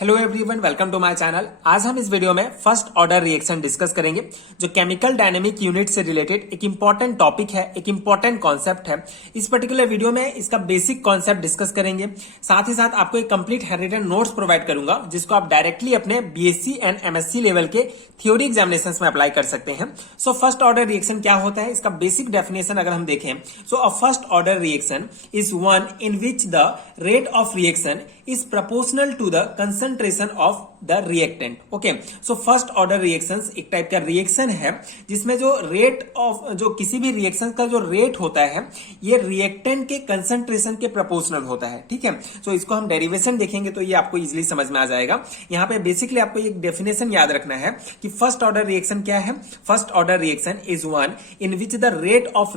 Hello everyone, welcome to my channel. आज हम इस वीडियो में फर्स्ट ऑर्डर रिएक्शन डिस्कस करेंगे, जो केमिकल डायनेमिक यूनिट से रिलेटेड एक इंपॉर्टेंट टॉपिक है, एक इंपॉर्टेंट कॉन्सेप्ट है। इस पर्टिकुलर वीडियो में इसका बेसिक कॉन्सेप्ट डिस्कस करेंगे। साथ ही साथ आपको एक कंप्लीट हैंडरिटन नोट्स प्रोवाइड करूंगा, जिसको आप डायरेक्टली अपने बीएससी एंड एमएससी लेवल के थ्योरी एग्जामिनेशन में अप्लाई कर सकते हैं। सो फर्स्ट ऑर्डर रिएक्शन क्या होता है, इसका बेसिक डेफिनेशन अगर हम देखें, so a first order reaction is one in which the rate of reaction is proportional to the concentration of the reactant। Okay, so first order reactions एक type का reaction है जिसमें जो रेट ऑफ जो किसी भी रिएक्शन का जो रेट होता है ये रिएक्टेंट के कंसंट्रेशन के प्रोपोर्शनल होता है। ठीक है, सो इसको हम डेरिवेशन देखेंगे तो ये आपको इजीली समझ में आ जाएगा। यहाँ पे बेसिकली आपको एक डेफिनेशन याद रखना है कि फर्स्ट ऑर्डर रिएक्शन क्या है। First order reaction is one in which the rate of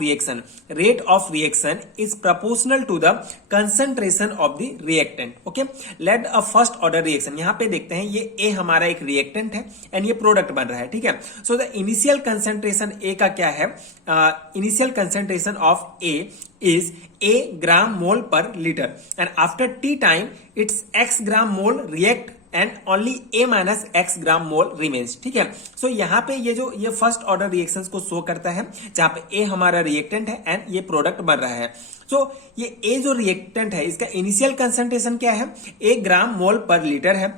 reaction is proportional to the concentration of the reactant. Okay, let a first order reaction, यहां पे देखते हैं ये ए हमारा एक रिएक्टेंट है एंड ये प्रोडक्ट बन रहा है। ठीक है, सो द इनिशियल कंसंट्रेशन ए का क्या है, initial concentration of A is a gram mole per liter and after t time its x gram mole react and only a minus x gram mole remains। ठीक है, सो यहाँ पे ये first order reactions को show करता है, जहां पे a हमारा रिएक्टेंट है एंड ये प्रोडक्ट बन रहा है। सो ये a जो रिएक्टेंट है इसका इनिशियल कंसंट्रेशन क्या है, a ग्राम मोल पर लीटर है।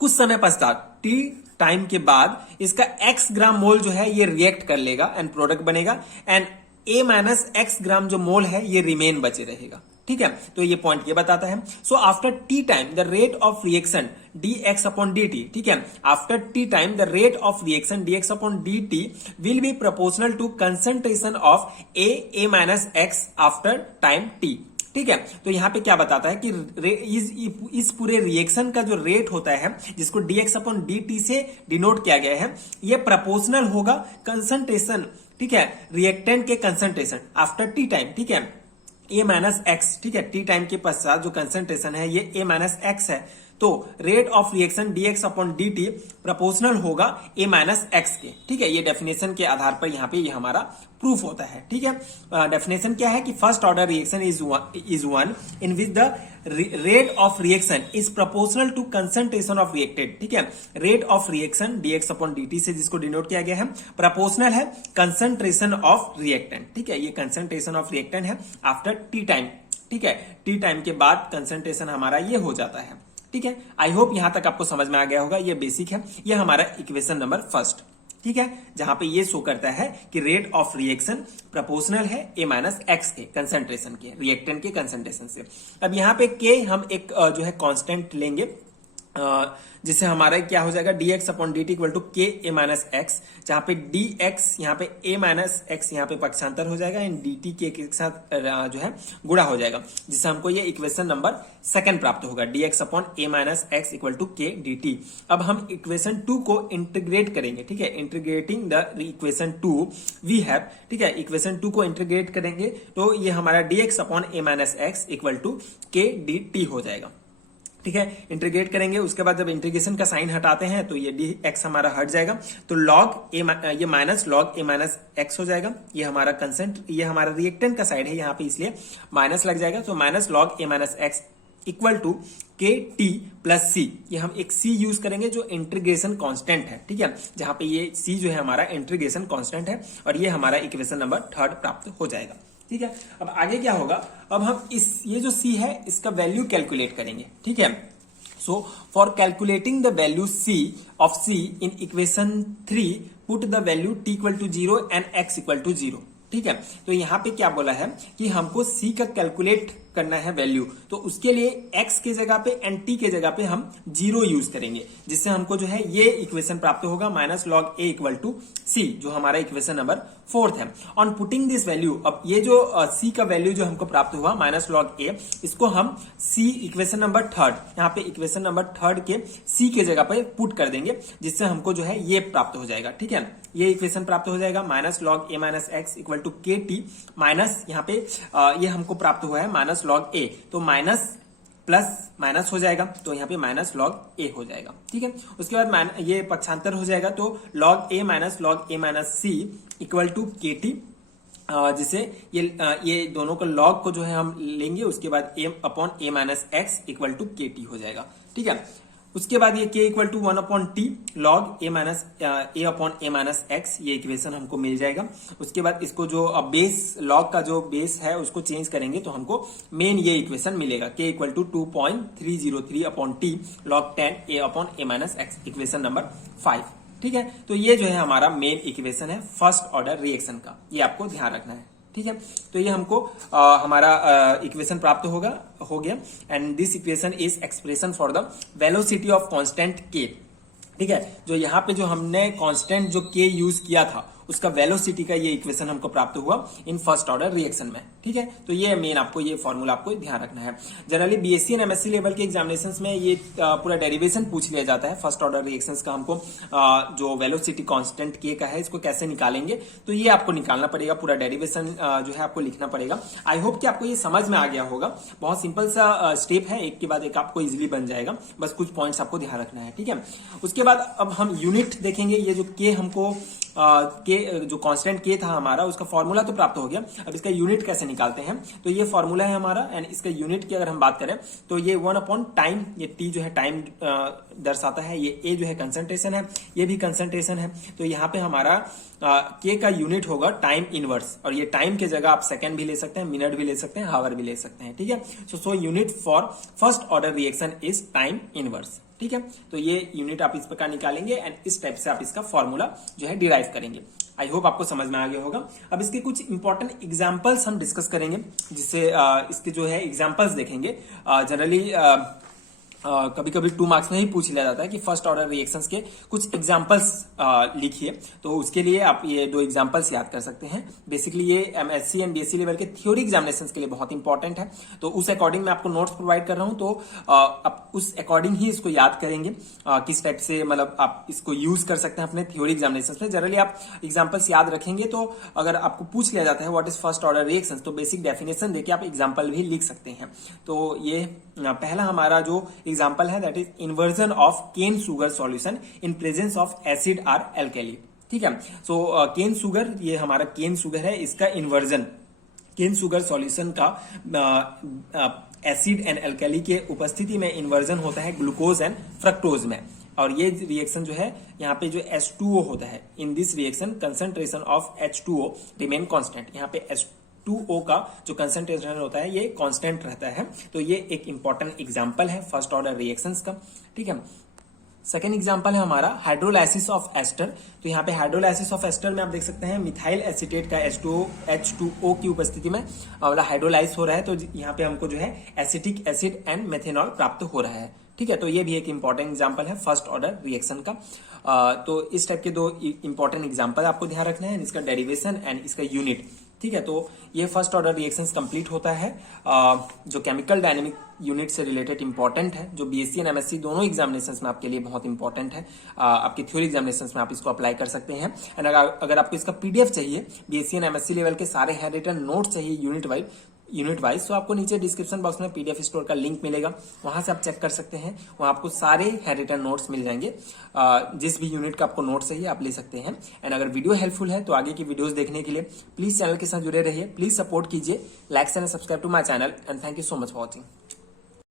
कुछ समय पश्चात t टाइम के बाद इसका x ग्राम मोल जो है ये रिएक्ट कर लेगा एंड प्रोडक्ट बनेगा एंड a माइनस एक्स ग्राम जो मोल है ये रिमेन बचे रहेगा। ठीक है, तो ये पॉइंट ये बताता है। So after t time the rate of reaction dx upon dt, ठीक है, after t time the rate of reaction dx upon dt will be proportional to concentration of a minus x after time t। ठीक है, तो यहां पे क्या बताता है कि इस पूरे रिएक्शन का जो रेट होता है जिसको dx अपॉन dt से डिनोट किया गया है, ये प्रोपोर्शनल होगा कंसंट्रेशन, ठीक है, रिएक्टेंट के कंसंट्रेशन आफ्टर टी टाइम। ठीक है, ए माइनस एक्स, ठीक है, टी टाइम के पश्चात जो कंसंट्रेशन है ये ए माइनस एक्स है, तो rate of reaction dx upon dt proportional होगा a माइनस एक्स के। ठीक है, ये डेफिनेशन के आधार पर यहाँ पे ये हमारा प्रूफ होता है। ठीक है, डेफिनेशन क्या है कि first order reaction is one in which the rate of reaction is proportional to concentration of reacted. ठीक है, rate of reaction dx upon dt से जिसको डिनोट किया गया है प्रोपोर्शनल है कंसंट्रेशन ऑफ रिएक्टेंट। ठीक है, ये कंसंट्रेशन ऑफ रिएक्टेंट है आफ्टर टी टाइम। ठीक है, टी टाइम के बाद कंसंट्रेशन हमारा ये हो जाता है। ठीक है, आई होप यहां तक आपको समझ में आ गया होगा। ये बेसिक है, ये हमारा इक्वेशन नंबर फर्स्ट। ठीक है, जहां पे ये शो करता है कि रेट ऑफ रिएक्शन प्रोपोर्शनल है a माइनस एक्स के कंसंट्रेशन के, रिएक्टेंट के कंसंट्रेशन से। अब यहाँ पे के हम एक जो है कांस्टेंट लेंगे, जिससे हमारा क्या हो जाएगा dx upon dt equal to k a minus x, जहां पे dx यहाँ पे a माइनस एक्स यहाँ पे पक्षांतर हो जाएगा एंड dt के साथ जो है गुणा हो जाएगा, जिससे हमको ये इक्वेशन नंबर सेकंड प्राप्त होगा, dx upon a minus x equal to k dt। अब हम इक्वेशन 2 को इंटीग्रेट करेंगे। ठीक है, integrating the equation 2 we have, ठीक है, इक्वेशन 2 को इंटीग्रेट करेंगे तो ये हमारा dx upon a minus x equal to k dt हो जाएगा। ठीक है, इंटीग्रेट करेंगे, उसके बाद जब इंटीग्रेशन का साइन हटाते हैं तो ये dx हमारा हट जाएगा, तो लॉग ये minus log a minus x हो जाएगा। ये हमारा ये हमारा रिएक्टेंट का साइड है यहाँ पे, इसलिए माइनस लग जाएगा, तो minus log a minus x equal to k t plus c. ये हम एक सी यूज करेंगे जो इंटीग्रेशन कांस्टेंट है। ठीक है, जहां पे ये सी जो है हमारा इंटीग्रेशन कांस्टेंट है और ये हमारा इक्वेशन नंबर थर्ड प्राप्त हो जाएगा। ठीक है, अब आगे क्या होगा, अब हम ये जो c है इसका वैल्यू कैलकुलेट करेंगे। ठीक है, so for calculating the value of c in equation 3 put the value t equal to 0 and x equal to 0। ठीक है, तो यहाँ पे क्या बोला है कि हमको c का कैलकुलेट करना है वैल्यू, तो उसके लिए x के जगह पे एंड t के जगह पे हम 0 यूज करेंगे, जिससे हमको जो है ये इक्वेशन प्राप्त होगा minus log a equal to c, जो हमारा इक्वेशन नंबर फोर्थ है। ऑन पुटिंग दिस वैल्यू, अब ये जो c का वैल्यू जो हमको प्राप्त हुआ माइनस लॉग a, इसको हम c इक्वेशन नंबर थर्ड, यहाँ पे इक्वेशन नंबर थर्ड के c के जगह पे पुट कर देंगे, जिससे हमको जो है ये प्राप्त हो जाएगा। ठीक है, ये इक्वेशन प्राप्त हो जाएगा minus log a minus x equal to k t minus यहाँ पे ये हमको प्राप्त हुआ है माइनस लॉग a, तो माइनस प्लस माइनस हो जाएगा, तो यहाँ पे माइनस लॉग a हो जाएगा। ठीक है, उसके बाद ये पक्षांतर हो जाएगा, तो log a minus c equal to k t, जिसे ये दोनों का लॉग को जो है हम लेंगे, उसके बाद a upon a minus x equal to k t हो जाएगा। ठीक है, उसके बाद ये k equal to 1/t log a minus a upon a minus x, ये इक्वेशन हमको मिल जाएगा। उसके बाद इसको जो बेस लॉग का जो बेस है उसको चेंज करेंगे तो हमको मेन ये इक्वेशन मिलेगा, k equal to 2.303/t log 10 a upon a minus x, equation number 5। ठीक है, तो ये जो है हमारा मेन इक्वेशन है फर्स्ट ऑर्डर रिएक्शन का, ये आपको ध्यान रखना है। ठीक है, तो ये हमको हमारा इक्वेशन प्राप्त हो गया and this equation is expression for the velocity of constant k। ठीक है, जो यहाँ पे जो हमने कांस्टेंट जो k यूज किया था उसका वेलोसिटी का ये इक्वेशन हमको प्राप्त हुआ इन फर्स्ट ऑर्डर रिएक्शन में। ठीक है, तो ये मेन आपको ये फॉर्मूला आपको ध्यान रखना है। Generally BSc and MSc level के एग्जामिनेशंस में ये पूरा डेरिवेशन पूछ लिया जाता है फर्स्ट ऑर्डर रिएक्शंस का। हमको जो वेलोसिटी कांस्टेंट k का है इसको कैसे निकालेंगे, तो ये आपको निकालना पड़ेगा, पूरा डेरिवेशन जो है आपको लिखना पड़ेगा। आई होप कि आपको ये समझ में आ गया होगा। बहुत सिंपल सा स्टेप है, एक के बाद एक आपको इजिली बन जाएगा, बस कुछ पॉइंट्स आपको ध्यान रखना है। ठीक है, उसके बाद अब हम यूनिट देखेंगे। ये जो k हमको जो कांस्टेंट k था हमारा उसका फॉर्मूला तो प्राप्त हो गया, अब इसका यूनिट कैसे निकालते हैं, तो ये फॉर्मूला है हमारा एंड इसका यूनिट की अगर हम बात करें तो ये 1/टाइम, ये t जो है टाइम दर्शाता है, ये a जो है कंसंट्रेशन है, ये भी कंसंट्रेशन है। तो यहाँ पे हमारा k का यूनिट होगा टाइम इनवर्स, और ये टाइम की जगह आप सेकंड भी ले सकते हैं, मिनट भी ले सकते हैं, हावर भी ले सकते हैं। ठीक है, so unit for first order reaction is time inverse. ठीक है, तो ये यूनिट आप इस प्रकार निकालेंगे एंड इस टाइप से आप इसका फॉर्मूला जो है डिराइव करेंगे। आई होप आपको समझ में आ गया होगा। अब इसके कुछ इंपॉर्टेंट एग्जांपल्स हम डिस्कस करेंगे, जिससे इसके जो है एग्जांपल्स देखेंगे। जनरली कभी कभी 2 मार्क्स में ही पूछ लिया जाता है कि फर्स्ट ऑर्डर रिएक्शंस के कुछ एग्जांपल्स लिखिए, तो उसके लिए आप ये 2 एग्जांपल्स याद कर सकते हैं। बेसिकली ये एमएससी एंड बीएससी लेवल के थ्योरी एग्जामिनेशंस के लिए बहुत इंपॉर्टेंट है, तो उस अकॉर्डिंग मैं आपको नोट्स प्रोवाइड कर रहा हूं, तो आप उस अकॉर्डिंग ही इसको याद करेंगे किस टाइप से मतलब आप इसको यूज कर सकते हैं अपने थ्योरी एग्जामिनेशंस में। जनरली आप एग्जाम्पल्स याद रखेंगे तो अगर आपको पूछ लिया जाता है what is first order reactions, तो बेसिक डेफिनेशन देके आप एग्जाम्पल भी लिख सकते हैं। तो ये पहला हमारा जो एग्जाम्पल है that is inversion of cane sugar solution in presence of acid or alkali. ठीक है, सो केन सुगर, ये हमारा केन सुगर है, इसका इन्वर्जन केन सुगर सॉल्यूशन का एसिड एंड एल्कली के उपस्थिति में इन्वर्जन होता है ग्लूकोज एंड फ्रक्टोज में, और ये रिएक्शन जो है यहाँ पे जो H2O होता है, in this reaction concentration of H2O remain constant. यहाँ पे H2O का जो कंसंट्रेशन होता है ये कांस्टेंट रहता है। तो ये एक इंपॉर्टेंट एग्जांपल है फर्स्ट ऑर्डर रिएक्शंस का। ठीक है, सेकेंड एग्जांपल है हमारा हाइड्रोलाइसिस ऑफ एस्टर। तो यहाँ पे हाइड्रोलाइसिस ऑफ एस्टर में आप देख सकते हैं मिथाइल एसीटेट का H2O की उपस्थिति में मतलब हाइड्रोलाइज हो रहा है, तो यहाँ पे हमको जो है एसिटिक एसिड एंड मेथेनॉल प्राप्त हो रहा है। ठीक है, तो ये भी एक इंपॉर्टेंट एग्जांपल है फर्स्ट ऑर्डर रिएक्शन का। तो इस टाइप के 2 इंपॉर्टेंट एग्जांपल आपको ध्यान रखना है, इसका डेरिवेशन एंड इसका यूनिट। ठीक है, तो ये फर्स्ट ऑर्डर रिएक्शंस कंप्लीट होता है जो केमिकल डायनेमिक यूनिट से रिलेटेड इंपॉर्टेंट है, जो बीएससी एंड एमएससी दोनों एग्जामिनेशंस में आपके लिए बहुत इंपॉर्टेंट है। आपके थ्योरी एग्जामिनेशंस में आप इसको अप्लाई कर सकते हैं। एंड अगर आपको इसका पीडीएफ चाहिए, बीएससी एंड एमएससी लेवल के सारे हैंड रिटन नोट्स चाहिए यूनिट वाइज, तो आपको नीचे डिस्क्रिप्शन बॉक्स में पीडीएफ स्टोर का लिंक मिलेगा, वहां से आप चेक कर सकते हैं। वहां आपको सारे हैंड रिटन नोट्स मिल जाएंगे, जिस भी यूनिट का आपको नोट्स चाहिए आप ले सकते हैं। एंड अगर वीडियो हेल्पफुल है तो आगे की वीडियोस देखने के लिए प्लीज चैनल के साथ जुड़े रहिए, प्लीज सपोर्ट कीजिए, like and subscribe to my channel and thank you so much for watching.